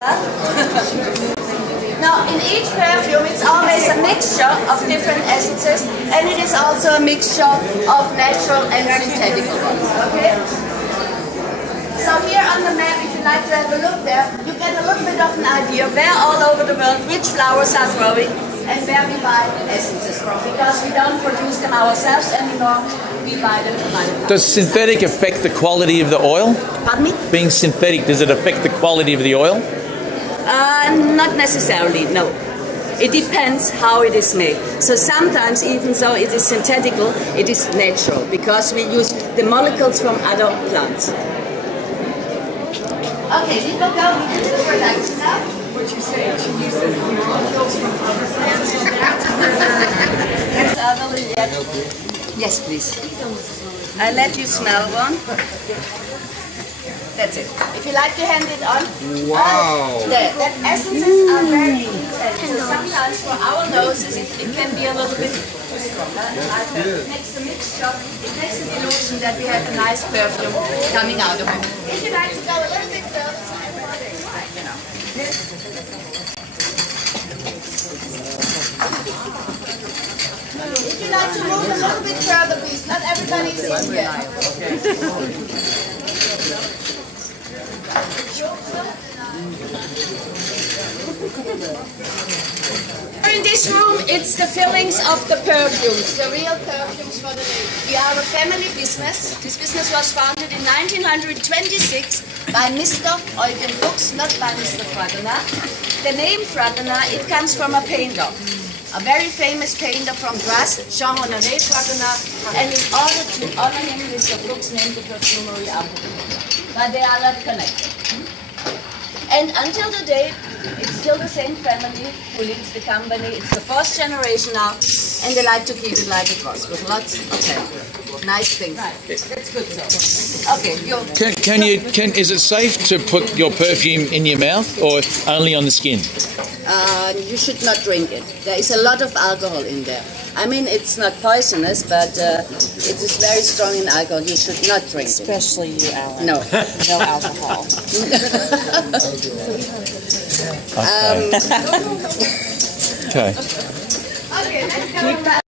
Now, in each perfume, it's always a mixture of different essences, and it is also a mixture of natural and synthetic ones. Okay? So here on the map, if you like to have a look there, you get a little bit of an idea where all over the world which flowers are growing and where we buy essences from, because we don't produce them ourselves anymore. We buy them from other Does synthetic affect the quality of the oil? Pardon me? Being synthetic, does it affect the quality of the oil? Not necessarily, no. It depends how it is made. So sometimes, even though it is synthetical, it is natural, because we use the molecules from other plants. Okay, we will go into the production now. What you say, she uses molecules from other plants, so that's Yes, please. I let you smell one. That's it. If you like to hand it on. Wow. The essences are very intense. So sometimes for our noses it can be a little bit too strong. It makes the mixture, it makes the illusion that we have a nice perfume coming out of it. If you like to go a little bit further, so everybody is fine, you know. If you like to move a little bit further, please. Not everybody is in here. In this room, it's the fillings of the perfumes, the real perfumes for the day. We are a family business. This business was founded in 1926 by Mr. Eugen Fuchs, not by Mr. Fragonard. The name Fragonard, it comes from a painter, a very famous painter from Grasse, Jean-Honoré Fragonard, and in order to honor him, Mr. Fuchs named the perfumery after him. But they are not connected. And until today, it's still the same family who leads the company. It's the fourth generation now, and they like to keep it like it was, with lots of nice things. Right. That's good. So. Okay, Is it safe to put your perfume in your mouth or only on the skin? you should not drink it. There is a lot of alcohol in there. I mean, it's not poisonous, but it is very strong in alcohol. You should not drink it. Especially you, Alan. No. No alcohol. Okay. Okay, let's go.